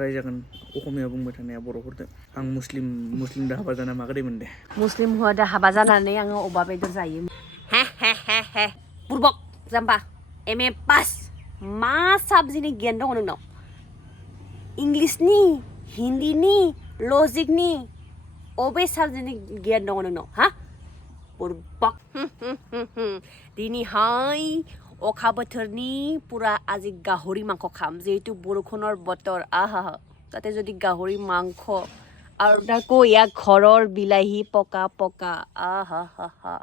रायजागोन अखमिया बुंबाय थानाया बर'फोरदो आं मुस्लिम दा हाबा जाना मागोदैमोन दे मुस्लिम हौवा दा हाबा जानानै आङो अमा बेदर जायो हे बुरबक जाम्बा MA पास मा साबजेक्टनि गियान दङ नोंनाव इंलिसनि हिन्दीनि लजिकनि अबे साबजेक्टनि गियान दङ नोंनाव हा बुरबक दिनैहाय अखा बोथोरनि पुरा আজি गाहरि मांख खाम जेहेतु बरखुणर बतर आहा তাতে যদি গাহৰি মাংস আৰু তাকো ইয়াক ঘৰৰ বিলাহী পকা পকা আহা হা হা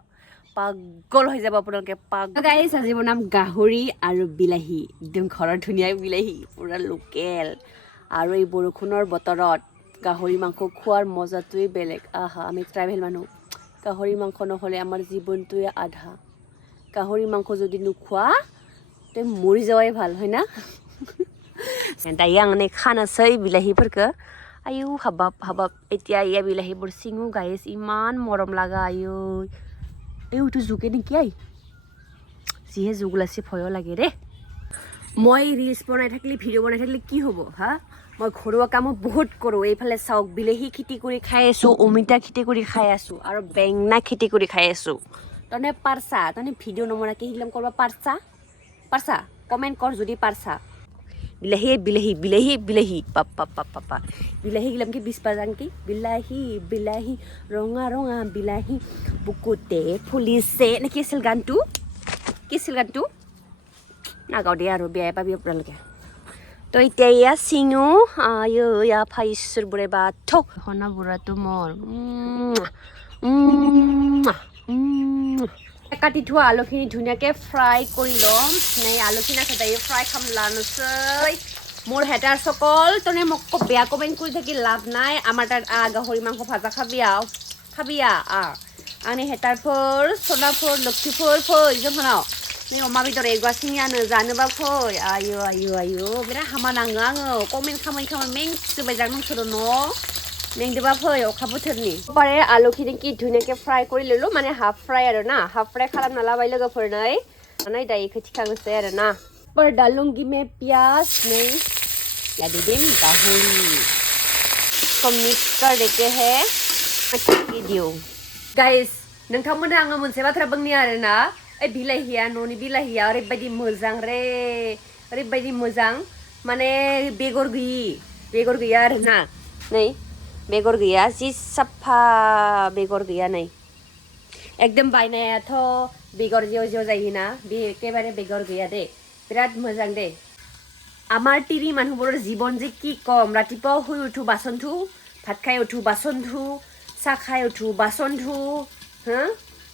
পাগল হৈ যাব আপোনালোকে পাগল গাইছ আজি বনাম গাহৰি আৰু বিলাহী একদম ঘৰৰ ধুনীয়া বিলাহী পুৰা লোকেল আৰু এই বৰষুণৰ বতৰত গাহৰি মাংস খোৱাৰ মজাটোৱে বেলেগ আহা আমি ট্ৰাইবেল মানুহ গাহৰি মাংস নহ'লে আমাৰ জীৱনটোৱে আধা গাহৰি মাংস যদি নোখোৱা তে মৰি যাৱাই ভাল হয় না दायो आं नै खानोसै बिलाहिफोरखौ आयु हाबाब এতিয়া ইয়া বিলাহিবোৰ सिङो गाइस इमान मरम लागा आयु এইটো জুকে নেকি আই যিহে জুগলাছি ভয় লাগে ৰে মই ৰিলছ বনাই থাকিলে ভিডিঅ' বনাই থাকিলে কি হ'ব হা মই ঘৰুৱা কামো বহুত কৰোঁ এইফালে চাওক বিলাহী খেতি কৰি খাই আছোঁ অমিতা খেতি কৰি খাই আছোঁ আৰু বেঙেনা খেতি কৰি খাই আছোঁ তনে পাৰছা তনে ভিডিঅ' নবনাকে হিলাম কৰবা পাৰছা কমেণ্ট কৰ যদি পাৰছা বিলাহী পাপা বিলাহী গিলাম কি 20 পাজাং কি বিলাহী ৰঙা বিলাহী বুকুতে ফুলিছে নে কি আছিল গানটো নাগাও দে আৰু বেয়া পাবি আপোনালোকে তো এতিয়া ইয়া সিঙো আয়ো ইয়া ফাইছৰ বুৰে বাথ হনা বুঢ়াটো মোৰ কাটি থোৱা আলুখিনি ধুনীয়াকৈ ফ্ৰাই কৰি ল'ম নাই আলুখিনি সদায় ফ্ৰাই খাম লানচৈ মোৰ হেটাৰ সকল তনে মোক বেয়া কমেণ্ট কৰি থাকি লাভ নাই আমাৰ তাত গাহৰি মাংস ভাজা খাবি आंनि हेटारफोर सनाफोर लोक्षिफोर फै जोंहानाव नै अमा बेदर एवगासिनो जानोबा फै आयु बिराद हामा नाङो आङो कमेन्ट खामै मेंसोबाय जां नोंसोरो न' मेंदोबा फै अखा बोथोरनि बारे आलुखिनि कि धुनियाके फ्राय কৰি ললো মানে হাফ ফ্রাই आरो ना हाफ फ्राय खालामना लाबाय लोगोफोरनै नै दायो खिथिखांसै आरो ना पर डालूंगी मैं प्याज नहीं या दे दें गाहरी को मिक्स कर देते हैं वीडियो गाइस नोंथांमोननो आङो मोनसे बाथ्रा बुंनि आरो ना ए बिलाहिया न'नि बिलाहिया ओरैबायदि मोजां रे ओरैबायदि मोजां माने बेगर गैया आरो ना नै बेगर गैया जि साफा बेगर गैया नै एकदम बायनायाथ' बेगर जेव जायोना बे एकेबारे बेगर गैया दे बिराद मोजां दे আমাৰ তিৰি মানুহবোৰৰ জীৱন যে কি কম ৰাতিপুৱা শুই উঠো বাচন ধু ভাত খাই উঠো বাচন ধু চাহ খাই উঠো বাচন ধু হা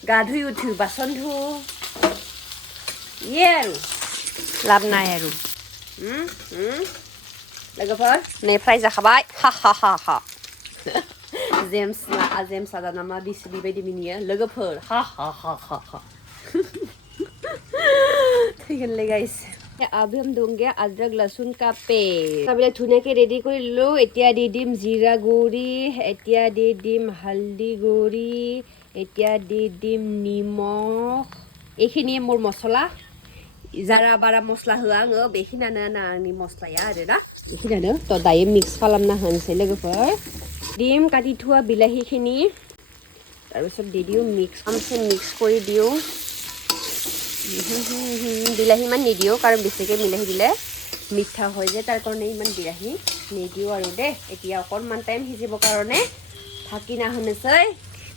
গা ধুই উঠো বাচন ধু ইয়ে আৰু লাভ নাই আৰু लोगोफोर नै फ्राय जाखाबाय हा जेम्स आदा नामा बिसोरनि बायदि मिनियो लोगोफोर हा थैगोनलै गाइस अब हम दूंगे अदरक लहसुन का पेस्ट सबले धुनियाके रेडी কৰি ললো এতিয়া দি দিম জিৰা গুড়ি এতিয়া দি দিম হালধি গুড়ি এতিয়া দি দিম নিমখ এইখিনিয়ে মোৰ মছলা जारा बारा मस्ला होआ आङो बेखिनियानो आंनि मस्लाया आरो ना बेखिनियानो तो दायो मिक्स खालामना होनोसै लोगोफोर डिम काटि थोआ बिलाहिखिनि তাৰপিছত দি দিওঁ মিক্স কৰি দিওঁ বিলাহী ইমান নিদিওঁ কাৰণ বেছিকৈ বিলাহী দিলে মিঠা হৈ যায় তাৰ কাৰণে ইমান বিলাহী নিদিওঁ আৰু দে এতিয়া অকণমান টাইম সিজিবৰ কাৰণে ঢাকি নাহনोसै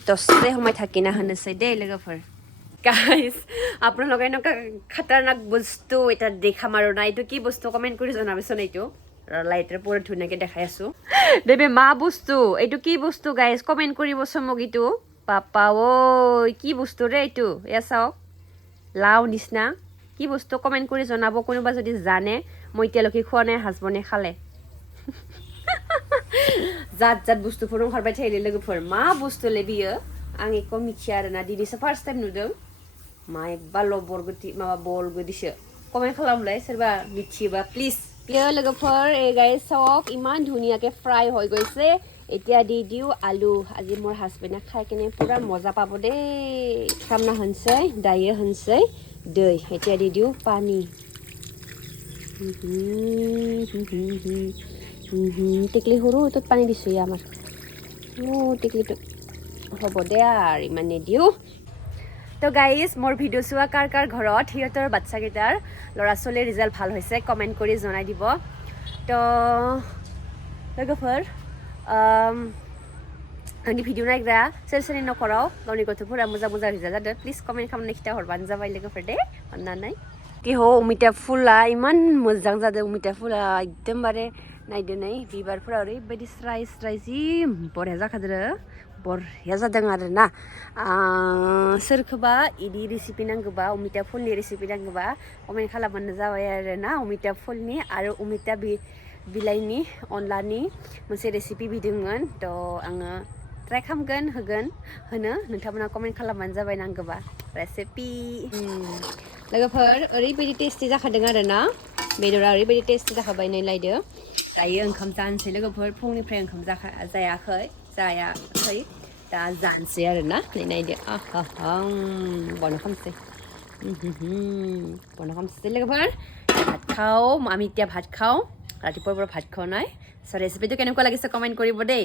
দছে সময় ঢাকি নাহনोसै দেই লোগोफोर गाइस আপোনালোকে এনেকুৱা খতৰনাক বস্তু এটা দেখাম আৰু না এইটো কি বস্তু কমেণ্ট কৰি জনাবচোন এইটো লাইটৰ পুৰা ধুনীয়াকৈ দেখাই আছো বেবি মা বস্তু এইটো কি বস্তু গাইস কমেণ্ট কৰিবচোন মোক এইটো পাপা ঐ কি বস্তু ৰে এইটো এয়া চাওক লাও নিচিনা কি বস্তু কমেণ্ট কৰি জনাব কোনোবা যদি জানে মই এতিয়ালৈকে খোৱা নাই হাজবেণ্ডে খালে জাত बुस्थुफोर ओंखारबाय थायो लोगोफोर मा बुस्थुलै बियो आं एखौ मिथिया आरोना दिनैसो फार्स्ट टाइम नुदों मायबा लबर गति माबा बल गदिसो कमेन्ट खालामलाय सोरबा मिथियोबा प्लिज बियो लोगोफोर गाइस सक इमान धुनियाके फ्राय হৈ গৈছে এতিয়া দি দিও আলু আজি মোৰ হাজবেণ্ডে খাই কেনে পুৰা মজা পাব দে খামনা হনসै দায়ে হনসै दै এতিয়া দি দিও পানী টেকলি সৰু তোত পানী দিছোঁ আমাৰ টেকলিটো হ'ব দে আৰু ইমান নিদিওঁ তো গাইজ মোৰ ভিডিঅ' চোৱা কাৰ কাৰ ঘৰত সিহঁতৰ বাচ্চাকেইটাৰ ল'ৰা ছোৱালীৰ ৰিজাল্ট ভাল হৈছে কমেণ্ট কৰি জনাই দিব তো लोगोफोर आंनि भिडिअ नायग्रा सोर सोरनि न'खराव गावनि गथ'फोरा मोजां मोजां रिजाल्ट जादों प्लिज कमेन्ट खालामनानै खिथाहरबानो जाबाय लोगोफोर दे अननानै किहो अमिता फुला इमान मोजां जादों अमिता फुला एकदमबारे नायदो नै बिबारफोरा ओरैबायदि स्राय स्राय जि बरिया जाखादों बरिया जादों आरोना सोरखौबा इदि रेसिपि नांगौबा अमिता फुलनि रेसिपि नांगौबा कमेन्ट खालामबानो जाबाय आरोना अमिता फुलनि आरो अमिता बिलाइनि अनलानि मोनसे रेसिपि बिदोंमोन थ' आङो ट्राइ खालामगोन होनो नोंथांमोना कमेन्ट खालामबानो जाबाय नांगौबा रेसिपि लोगोफोर ओरैबायदि टेस्टि जाखादों आरोना बेदरा ओरैबायदि टेस्टि जाखाबाय नै लायदो दायो ओंखाम जानोसै लोगोफोर फुंनिफ्राय ओंखाम जायाखै दा जानोसै आरोना नै नायदो बन्द खालामसै बन्द खालामसै लोगोफोर ভাত খাওঁ আমি এতিয়া ভাত খাওঁ ৰাতিপুৱাৰ পৰা ভাত খোৱা নাই চ' ৰেচিপিটো কেনেকুৱা লাগিছে কমেণ্ট কৰিব দেই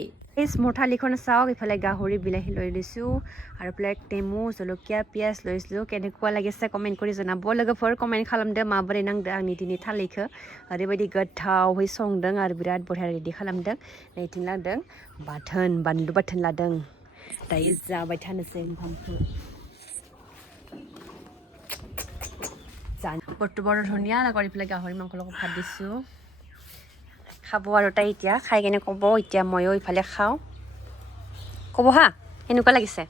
মোৰ থালিখন চাওক ইফালে গাহৰি বিলাহী লৈ লৈছোঁ আৰু এইফালে টেমু জলকীয়া পিঁয়াজ লৈছিলোঁ কেনেকুৱা লাগিছে কমেণ্ট কৰি জনাব लोगोफोर कमेन्ट खालामदो माबोरै नांदो आंनि दिनै थालिखौ ओरैबायदि गोथावहै संदों आरो बिराद बरिया रेडि खालामदों नैथिं लादों बानलु बाथोन लादों दायो जाबाय थानोसै ओंखामखौ বৰ ধুনীয়া লগৰ ইফালে গাহৰি মাংসৰ লগত ভাত দিছোঁ খাব আৰু তাই এতিয়া খাই কেনে ক'ব এতিয়া ময়ো ইফালে খাওঁ ক'ব হা কেনেকুৱা লাগিছে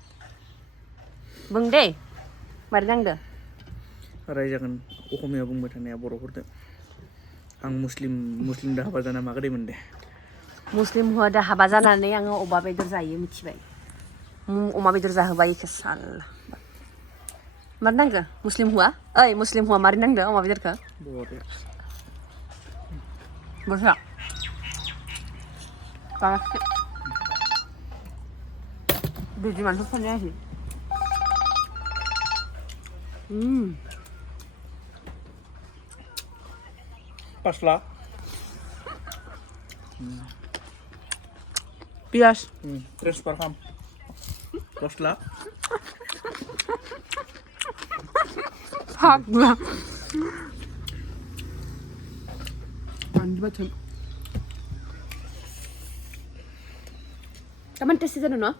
बुं দেই मारै नांदो रायजागोन असमिया बुंबाय थानाया बर'फोरदो आं मुस्लिमदो हाबा जाना मागोदैमोन दे मुस्लिम हौवादो हाबा जानानै आङो अमा बेदर जायो मिथिबाय अमा बेदर जाहोबाय इखो साल्ला मारै नांगो मुस्लिम हौवा मारै नांदो अमा बेदरखौ बरिया बिदि मानसि खोनायाखै Pasla. Pias. 3 per ham. Pasla. Hakla. Mandi macam. Kaman tes itu no?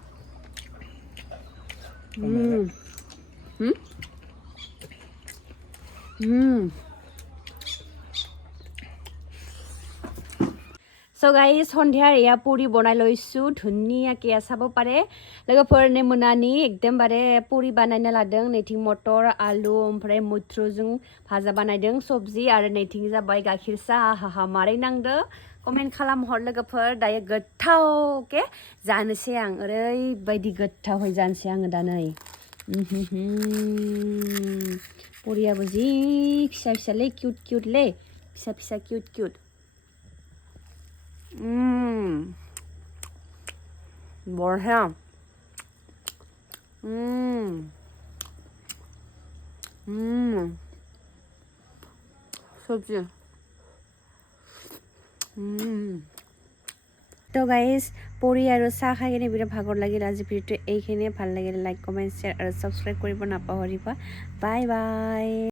So guys, সন্ধিয়াৰ এয়া পুৰি বনাই লৈছোঁ ধুনীয়াকৈ চাব পাৰে लोगोफोरनो मोनानि एकदमबारे पुरि बानायना लादों नैथिं मटर आलु ओमफ्राय मैथ्रुजों भाजा बानायदों सबजि आरो नैथिं जाबाय गाइखेर साहा मारै नांदो कमेन्ट खालामहर लोगोफोर दायो गोथावके जानोसै आं ओरैबायदि गोथावै जानोसै आङो दा नै पुरियाबो जि फिसा फिसालै किउटलै फिसा किउट बरिया सबजि তো গাইজ পুৰি আৰু চাহ খাই কিনে বিৰাট ভাগৰ লাগিল আজি ভিডিঅ'টো এইখিনিয়ে ভাল লাগিলে লাইক কমেণ্ট শ্বেয়াৰ আৰু ছাবস্ক্ৰাইব কৰিব নাপাহৰিবা বাই বাই